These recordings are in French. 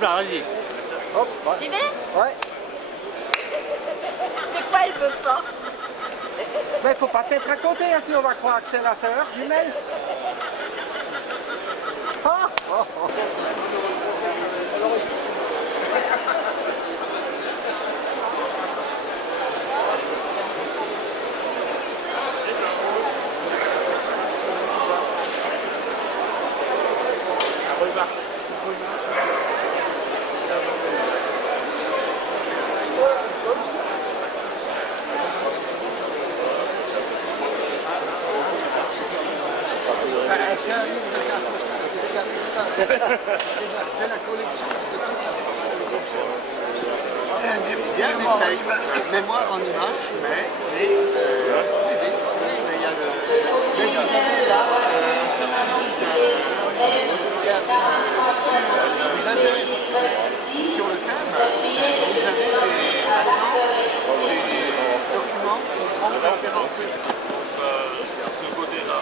Vas-y. Hop, ouais. J'y vais? Ouais. Pourquoi elle veut pas? Mais faut pas peut-être raconter, hein, sinon on va croire que c'est la sœur jumelle. Ah, oh, oh. C'est la collection de toute la fois. Bien des textes, mémoire en images, mais il y a le là, un certain nombre sur le thème, vous avez des documents qui font référence. Ce côté-là.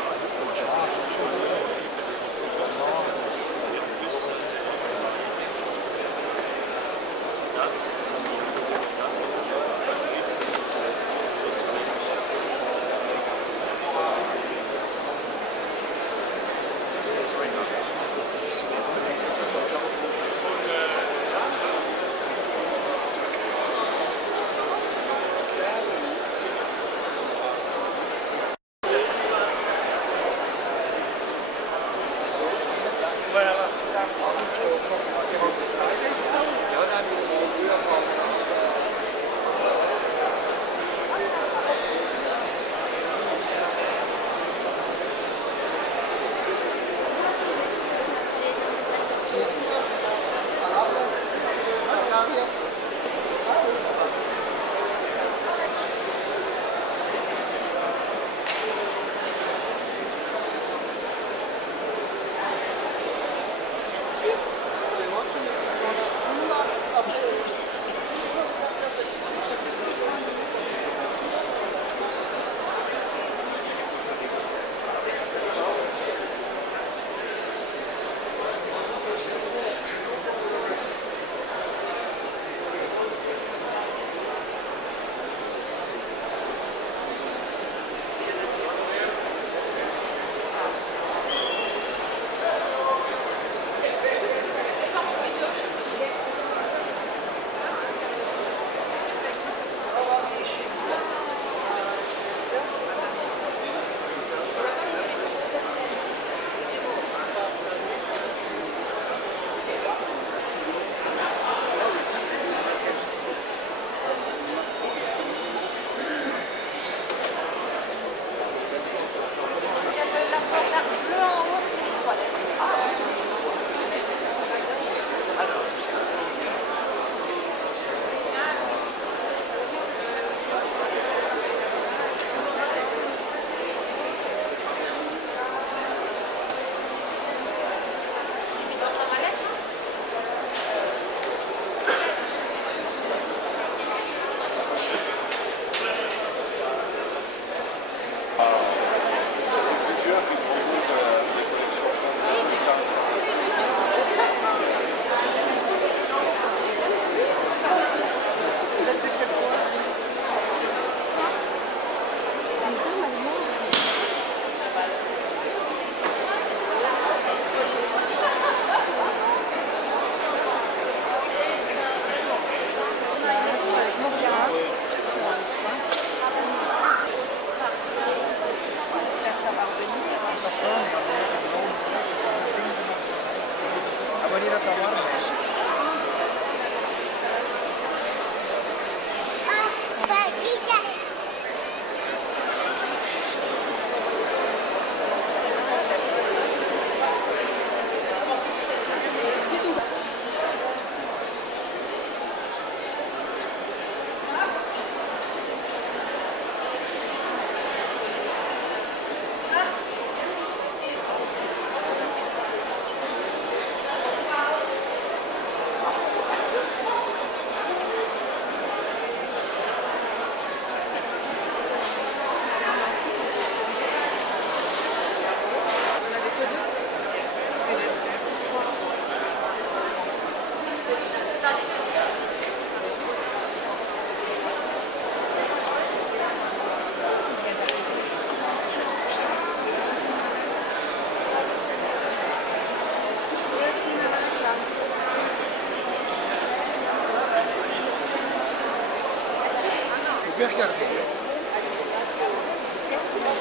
regardez.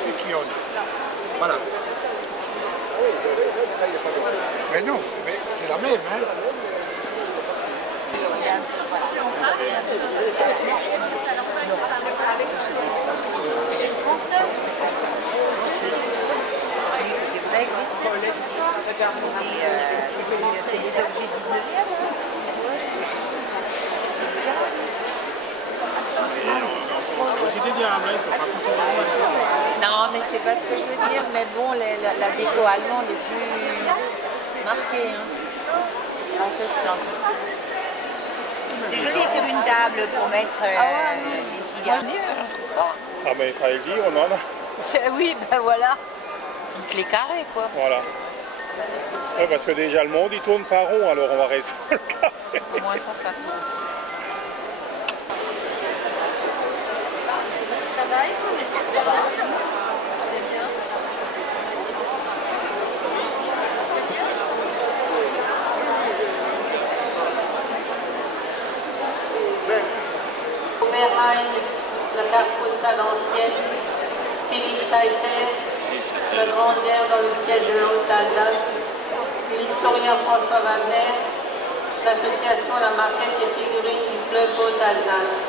C'est qui on. Voilà. Mais non, mais c'est la même, hein. C'est des objets 19e. Non, mais c'est pas ce que je veux dire, mais bon, la déco allemande est plus marquée. Hein. C'est joli sur une table pour mettre les cigares. Ah ben il fallait le dire, on en a. Oui, ben voilà. Une clé carrée, quoi. Voilà. Ouais, parce que déjà le monde il tourne par rond, alors on va rester sur le carré. Au moins ça tourne. Ça va, et vous? Ça va. La carte postale ancienne, Philippe Saïter, la grande guerre dans le ciel de Haute-Alsace, l'historien François Wagner, l'association La Marquette et figurines du club Haute-Alsace.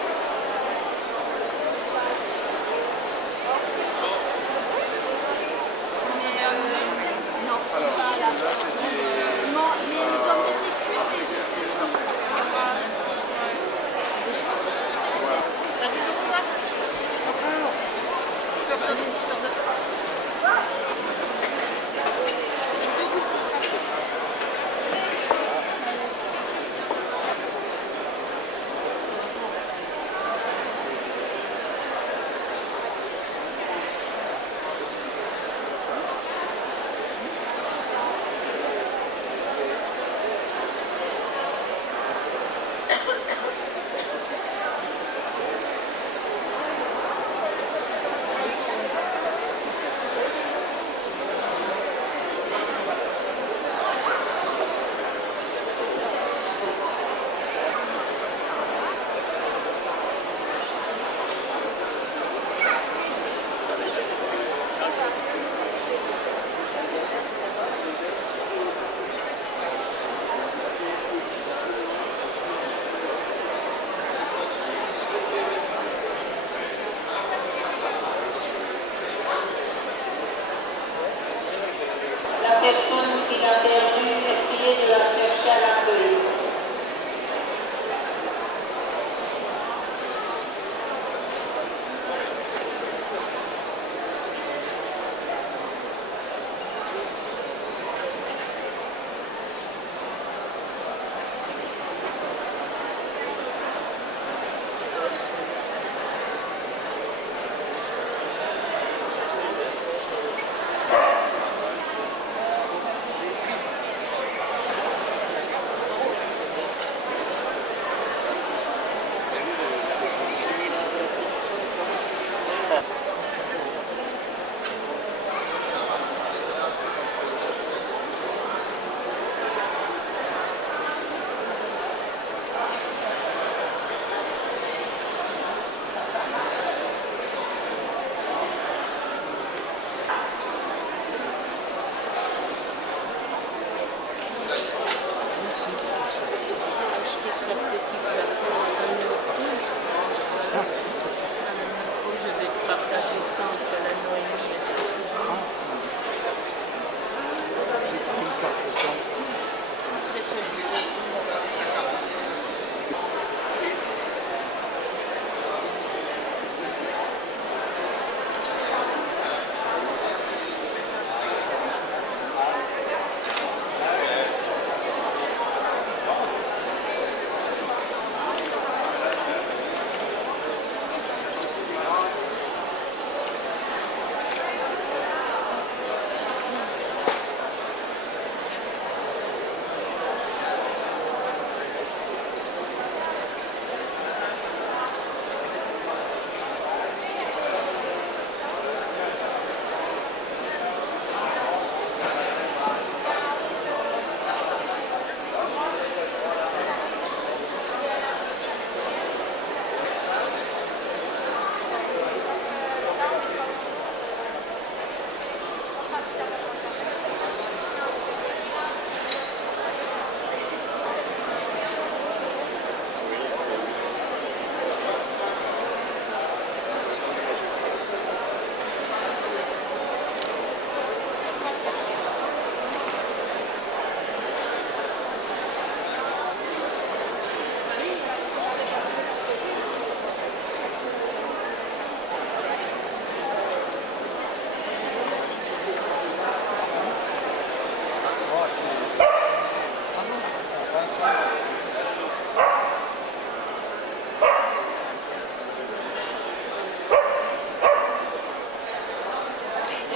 La personne qui l'a perdue est priée de la chercher à l'accueil.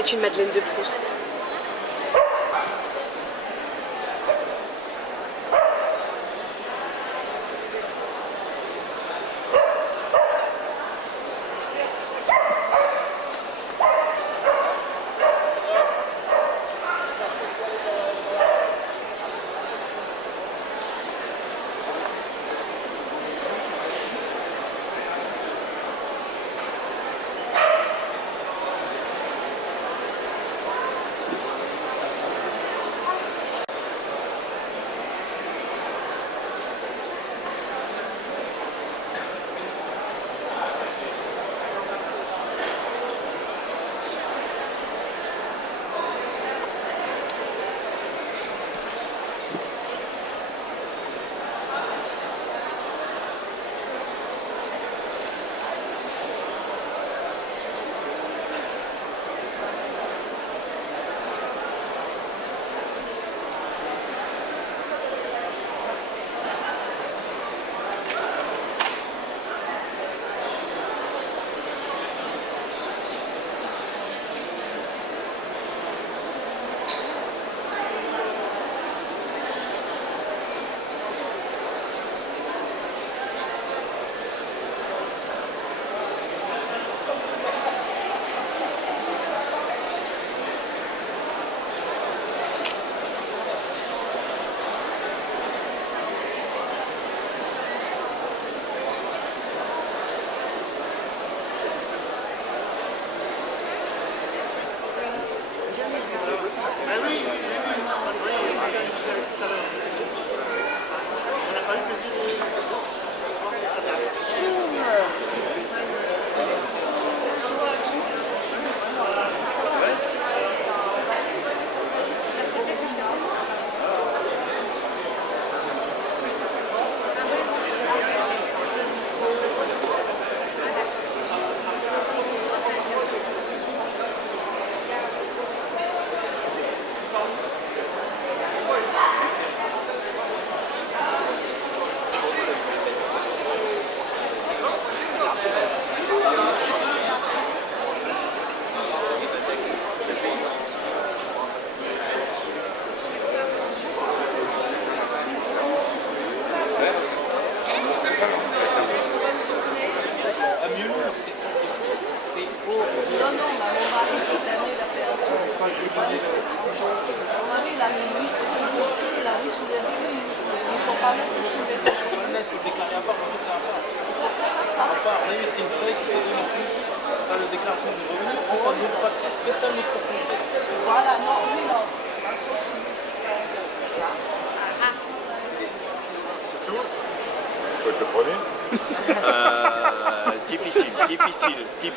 C'est une Madeleine de Proust.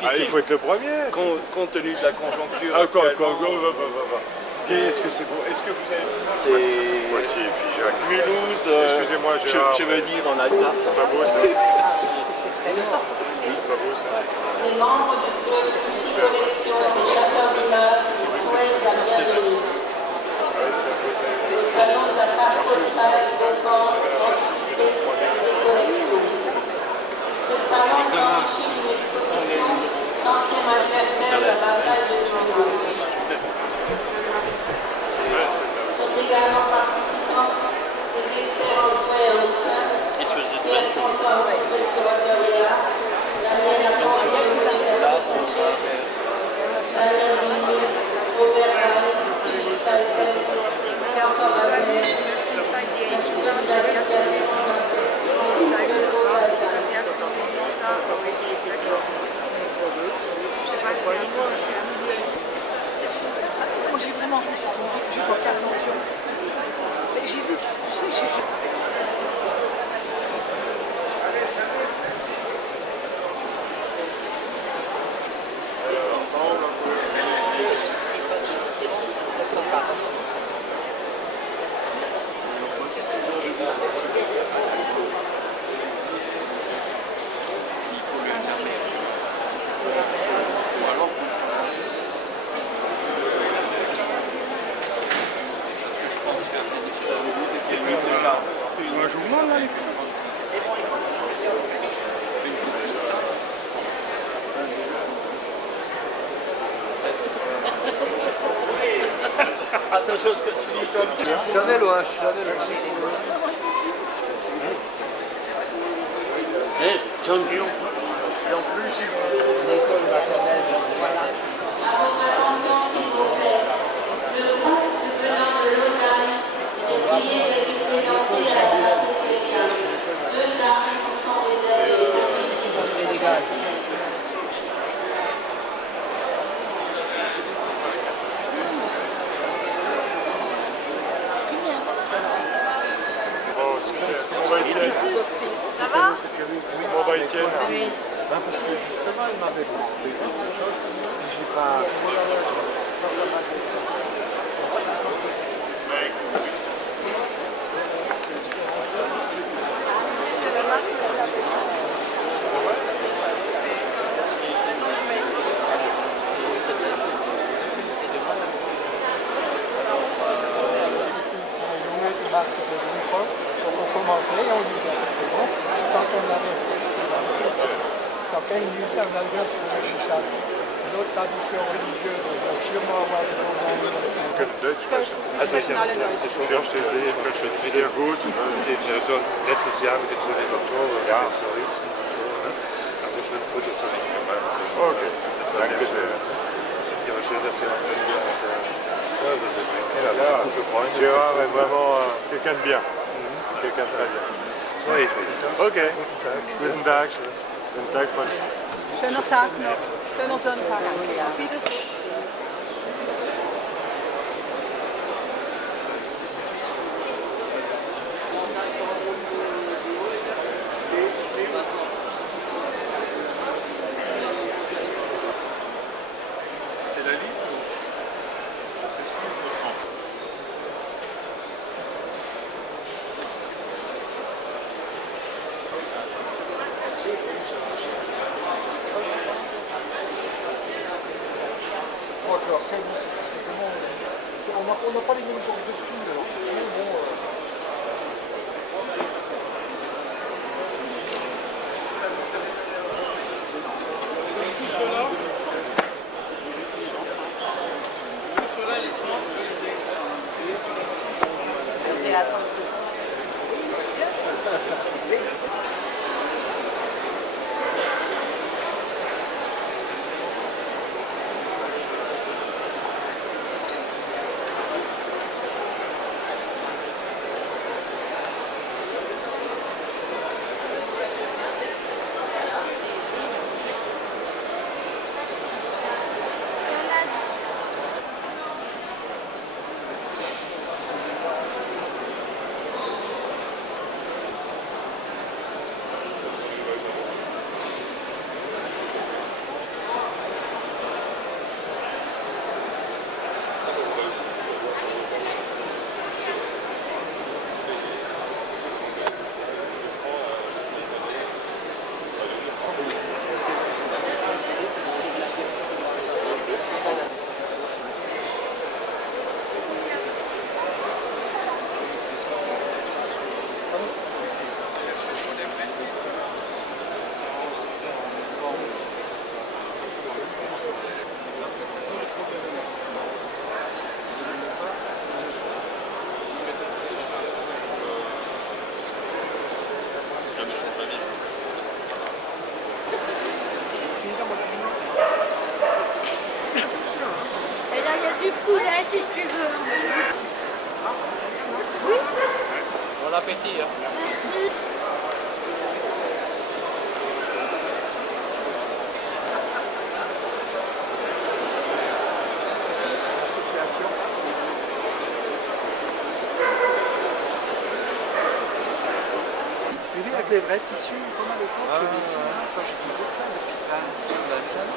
Ah, il faut être le premier. Compte tenu de la conjoncture. Est-ce que c'est bon? Est-ce que vous avez... C'est... Poitiers, Figeac. Mulhouse. Excusez-moi, Gérard. Je veux dire en Alsace. C'est pas beau ça. Oui, pas beau ça. Les membres du club Multi Collection des chasseurs d'images souhaitent la bienvenue. Le salon de la carte postale Beaufort antiquité des collections. Ce salon s'enrichit d'une exposition 100e anniversaire de la bataille de Toulouse. Sont également participants des experts en soins et en soins, Pierre-François Auguste Baccalauréat, Daniel Laporte, Daniel Vignier, Robert Valle, Philippe Salpin, François Wagner, David Canet, Hugo Valda. Moi j'ai vraiment vu ça, je dois faire attention. Mais j'ai vu, tu sais, j'ai vu. chose que tu dis comme tu dis. Jamais loin, jamais loin. John Lyon. Et en plus, l'école maternelle, voilà. Au Sénégal. Ça va? Comment va Étienne? Oui. Parce que justement, il m'avait demandé quelque chose. J'ai pas. On commençait et on disait quand on avait quand il y a un alliance pour d'autres traditions religieuses vont sûrement avoir des Deutsch sprechen. Also ich habe es schon vorgestellt, Sehr gut. schon letztes Jahr mit den Studenten Oktober, ja, mit den Floristen und so, ne? Haben wir schon Fotos von ihm gemacht. Okay, Das war danke sehr sehr. Finde ich aber schön, dass Sie auch irgendwie auf der Börse sind. Ja, Gute Freunde. Gérard est vraiment quelqu'un de bien. Quelqu'un de très bien. Freue ich mich. Okay, guten Tag. Guten Tag, Mann. Schöner Tag noch. Schöner Sonntag. Auf Wiedersehen. C'est la ligne ou c'est 6 ou 30? On n'a pas les mêmes genres de films, alors c'est vraiment bon. C'est la 36. Et là, il y a du poulet si tu veux. Oui. Bon appétit. Hein. Avec les vrais tissus, comme à l'époque, je dessine, ça j'ai toujours fait depuis 20 ans.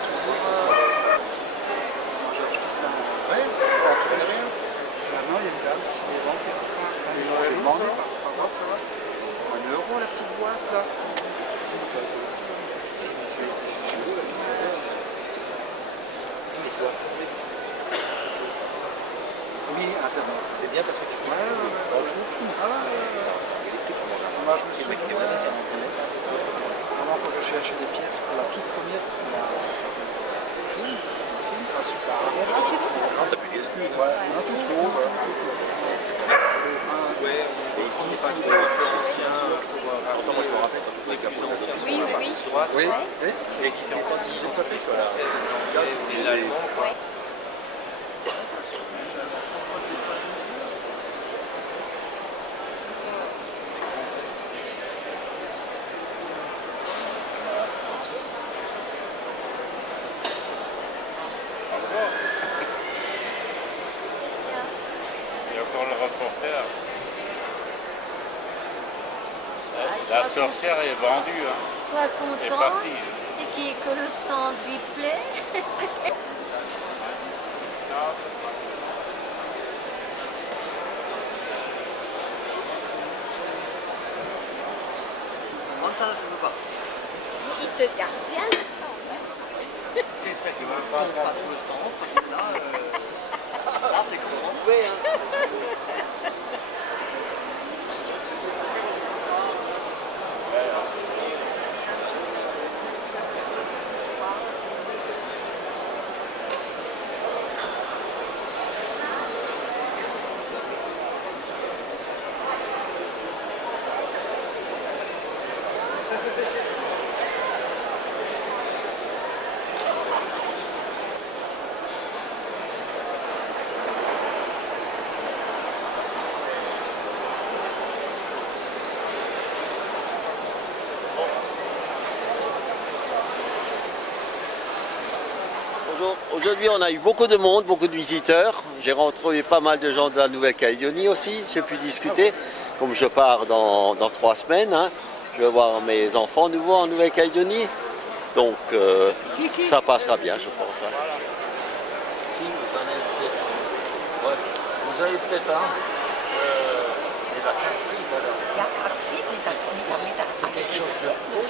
Toujours. J'ai acheté ça. Oui, pas rien. Maintenant, il y a une dame qui les vend quelque part. Les Je journalistes, demande là. par rapport, ça va. 1 euro la petite boîte là. C'est oui, c'est bien parce que tu trouves. Moi je me souviens, vraiment quand je cherchais des pièces pour la toute première, c'était un film, pas super. Excuse-moi, un tout chaud. Ouais, on n'est pas trop ancien. Pourtant, moi je me rappelle quand les plus anciens sont sur la partie droite. Oui, oui. C'est différent aussi, les Français, les Anglais ou les Allemands, quoi. Il y a encore le reporter. La sorcière est vendue. Hein. Sois Elle est content, partie. c'est que le stand lui plaît. Ça, je ne veux pas. Il te garde bien le stand. J'espère que je ne tombe pas sur le stand, parce que là c'est comme on pouvait. Aujourd'hui, on a eu beaucoup de monde, beaucoup de visiteurs. J'ai retrouvé pas mal de gens de la Nouvelle-Calédonie aussi. J'ai pu discuter. Comme je pars dans 3 semaines, hein, je vais voir mes enfants nouveaux en Nouvelle-Calédonie. Donc, ça passera bien, je pense. Hein. Si, vous avez peut-être un. Et la carte frite alors. La carte frite, c'est quelque chose de beau.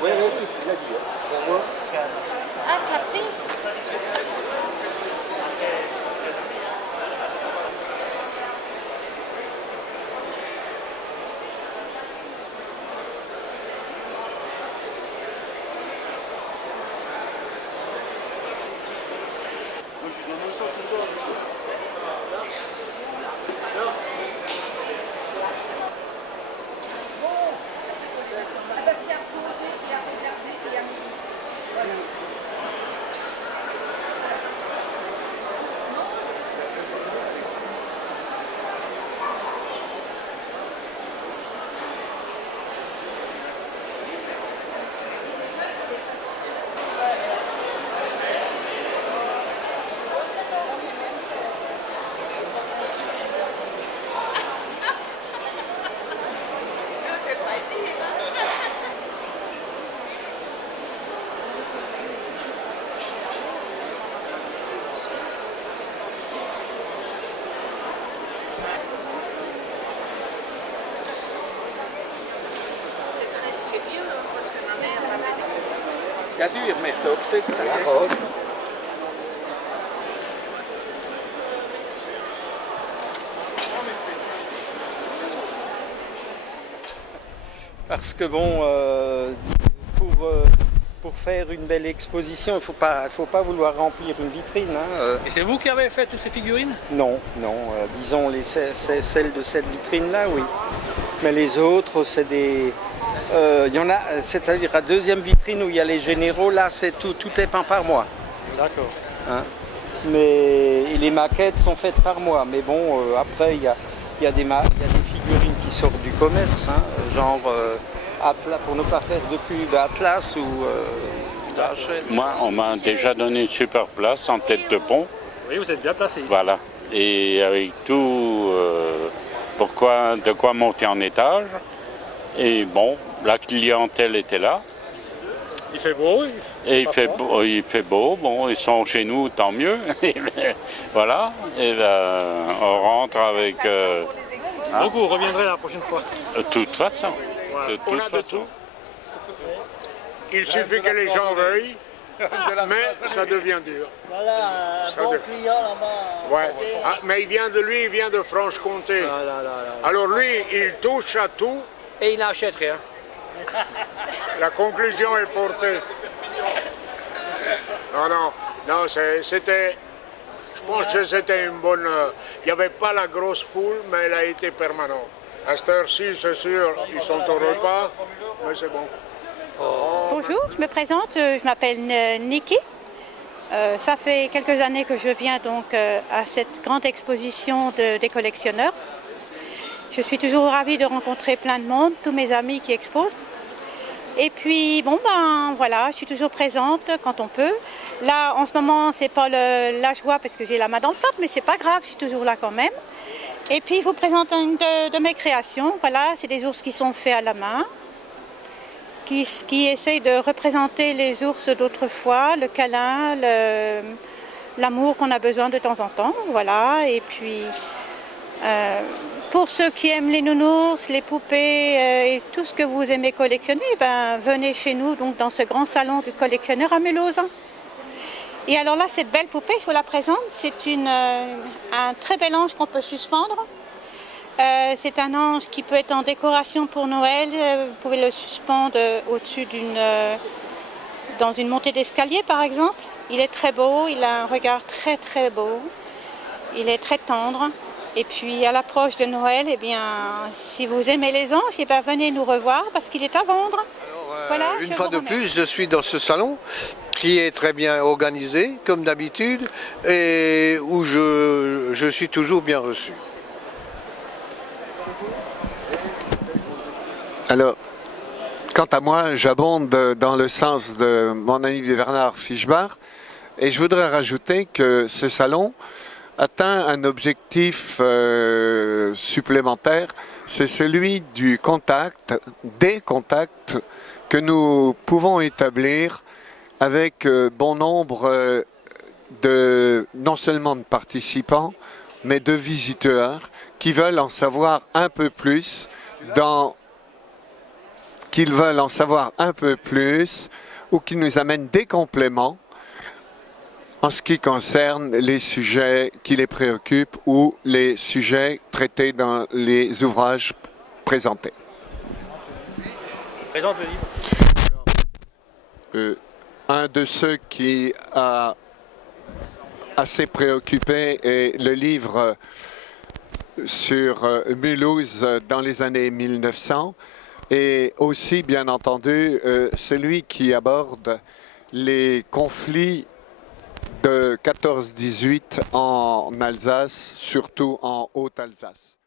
Oui, oui, tu l'as dit. Ah, t'as pris? Moi, je donne ça ce soir. C'est vieux, parce que ma mère m'avait dit. Ja, du, ich möchte absetzen. Parce que bon, pour faire une belle exposition, il ne faut pas vouloir remplir une vitrine. Hein. Et c'est vous qui avez fait toutes ces figurines? Non, non. Disons celles de cette vitrine-là, oui. Mais les autres, c'est des... Il y en a, c'est-à-dire la deuxième vitrine où il y a les généraux, là, tout est peint par moi. D'accord. Hein. Mais les maquettes sont faites par moi. Mais bon, après, il y a des figurines qui sortent du commerce, hein, genre Atlas, pour ne pas faire de pub, Atlas ou Darshel. Moi, on m'a déjà donné une super place en tête de pont. Oui, vous êtes bien placé ici. Voilà. Et avec tout, de quoi monter en étage. Et bon, la clientèle était là. Il fait beau. Il fait beau. Bon, ils sont chez nous, tant mieux. Voilà. Et là, on rentre avec. Donc vous reviendrez la prochaine fois. De toute façon. On a de tout. Il suffit que les gens veuillent. mais ça devient dur. Voilà, un bon client là-bas. Ouais. Ah, mais il vient de Franche-Comté. Alors lui, il touche à tout. Et il n'achète rien. La conclusion est portée. Non, c'était... Je pense que c'était une bonne... Il n'y avait pas la grosse foule, mais elle a été permanente. À cette heure-ci, c'est sûr, ils sont au repas, mais c'est bon. Bonjour, je me présente, je m'appelle Niki. Ça fait quelques années que je viens donc à cette grande exposition des collectionneurs. Je suis toujours ravie de rencontrer plein de monde, tous mes amis qui exposent. Et puis, bon ben voilà, je suis toujours présente quand on peut. Là, en ce moment, c'est pas la joie parce que j'ai la main dans le top, mais c'est pas grave, je suis toujours là quand même. Et puis, je vous présente une de mes créations. Voilà, c'est des ours qui sont faits à la main, qui essayent de représenter les ours d'autrefois, le câlin, l'amour qu'on a besoin de temps en temps. Voilà, et puis... pour ceux qui aiment les nounours, les poupées et tout ce que vous aimez collectionner, ben, venez chez nous donc, dans ce grand salon du collectionneur à Mulhouse. Et alors là, cette belle poupée, je vous la présente, c'est un très bel ange qu'on peut suspendre. C'est un ange qui peut être en décoration pour Noël. Vous pouvez le suspendre au-dessus dans une montée d'escalier par exemple. Il est très beau, il a un regard très très beau, il est très tendre. Et puis à l'approche de Noël, eh bien, si vous aimez les anges, eh bien, venez nous revoir parce qu'il est à vendre. Alors, voilà, une fois de plus, je suis dans ce salon qui est très bien organisé, comme d'habitude, et où je suis toujours bien reçu. Alors, quant à moi, j'abonde dans le sens de mon ami Bernard Fischbach, et je voudrais rajouter que ce salon atteint un objectif supplémentaire, c'est celui du contact, des contacts que nous pouvons établir avec bon nombre non seulement de participants, mais de visiteurs qui veulent en savoir un peu plus ou qui nous amènent des compléments en ce qui concerne les sujets qui les préoccupent ou les sujets traités dans les ouvrages présentés. Présente le livre. Un de ceux qui a assez préoccupé est le livre sur Mulhouse dans les années 1900 et aussi, bien entendu, celui qui aborde les conflits de 14-18 en Alsace, surtout en Haute-Alsace.